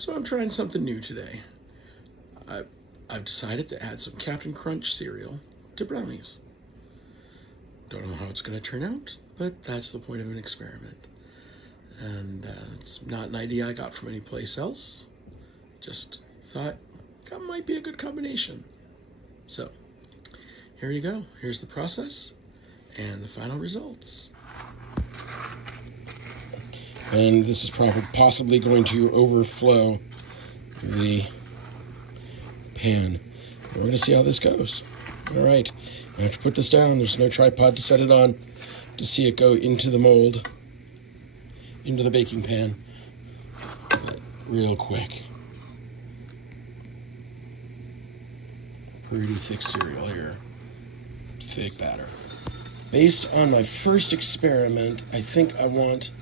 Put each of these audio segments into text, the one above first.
So I'm trying something new today. I've decided to add some Captain Crunch cereal to brownies. Don't know how it's going to turn out, but that's the point of an experiment. And it's not an idea I got from any place else. Just thought that might be a good combination. So here you go. Here's the process and the final results. And this is possibly going to overflow the pan. We're going to see how this goes. All right, I have to put this down. There's no tripod to set it on to see it go into the mold, into the baking pan, real quick. Pretty thick cereal here. Thick batter. Based on my first experiment, I think I want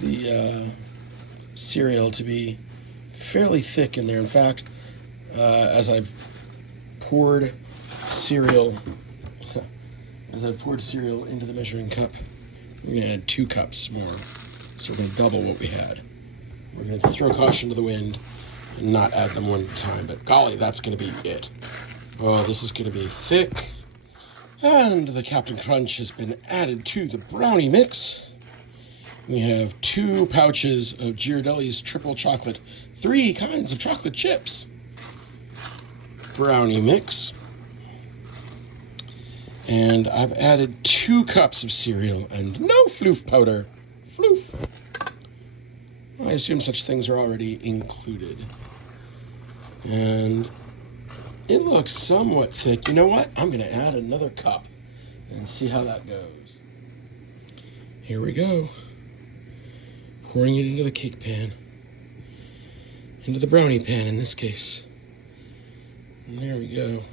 the cereal to be fairly thick in there. In fact, as I've poured cereal into the measuring cup, we're going to add 2 cups more. So we're going to double what we had. We're going to throw caution to the wind and not add them one time. But golly, that's going to be it. Oh, this is going to be thick. And the Captain Crunch has been added to the brownie mix. We have 2 pouches of Ghirardelli's triple chocolate, 3 kinds of chocolate chips. Brownie mix. And I've added 2 cups of cereal and no floof powder. Floof. I assume such things are already included. And it looks somewhat thick. You know what? I'm going to add another cup and see how that goes. Here we go. Pouring it into the cake pan. Into the brownie pan in this case. And there we go.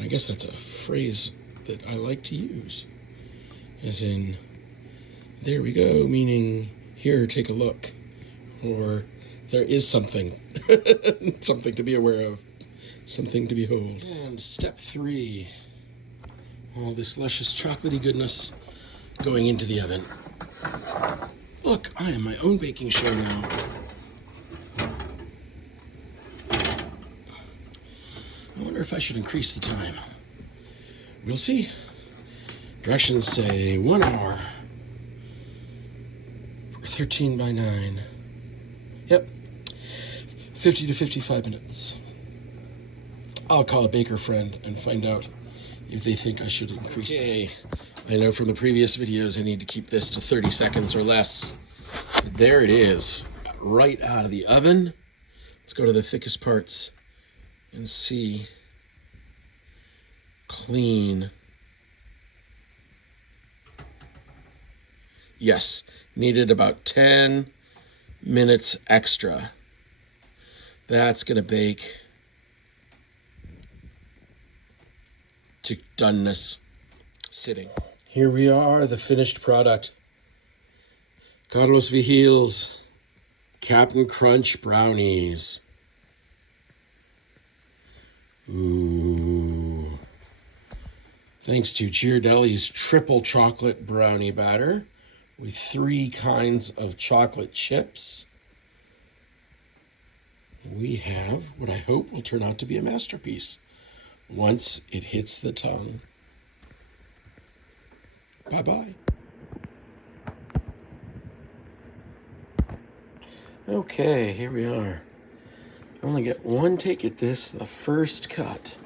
I guess that's a phrase that I like to use. As in, there we go, meaning, here, take a look. Or, there is something. Something to be aware of. Something to behold. And step 3. All this luscious chocolatey goodness going into the oven. Look, I am my own baking show now. I wonder if I should increase the time. We'll see. Directions say 1 hour. 13 by 9. Yep. 50 to 55 minutes. I'll call a baker friend and find out if they think I should increase. Okay. I know from the previous videos I need to keep this to 30 seconds or less. But there it is, right out of the oven. Let's go to the thickest parts and see. Clean. Yes, needed about 10 minutes extra. That's going to bake to doneness sitting. Here we are, the finished product. Carlos Vigil's Captain Crunch brownies. Ooh. Thanks to Ghirardelli's triple chocolate brownie batter with 3 kinds of chocolate chips, we have what I hope will turn out to be a masterpiece once it hits the tongue. Bye-bye. Okay, here we are. I only get 1 take at this, the first cut.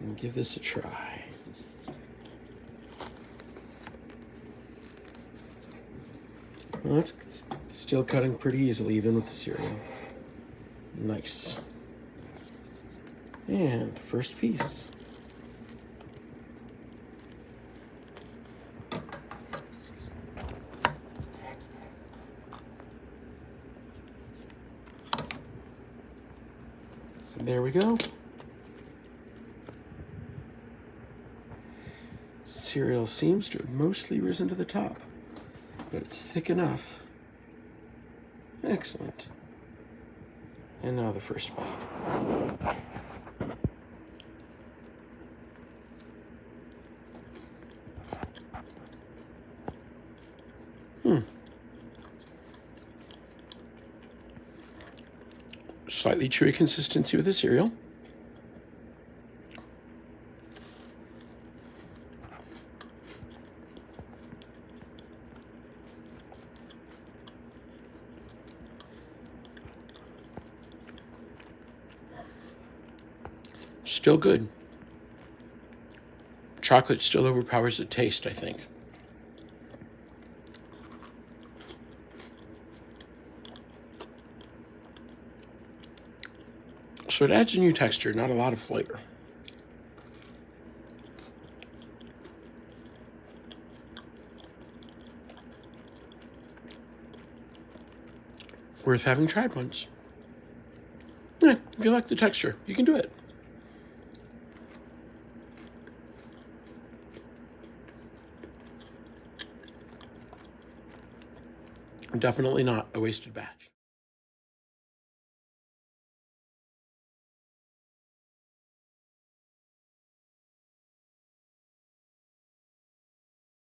Let me give this a try. Well, it's still cutting pretty easily, even with the cereal. Nice. And first piece. There we go. Cereal seems to have mostly risen to the top, but it's thick enough. Excellent. And now the first bite. Slightly chewy consistency with the cereal. Still good. Chocolate still overpowers the taste, I think. So it adds a new texture, not a lot of flavor. Worth having tried once. Yeah, if you like the texture, you can do it. Definitely not a wasted batch.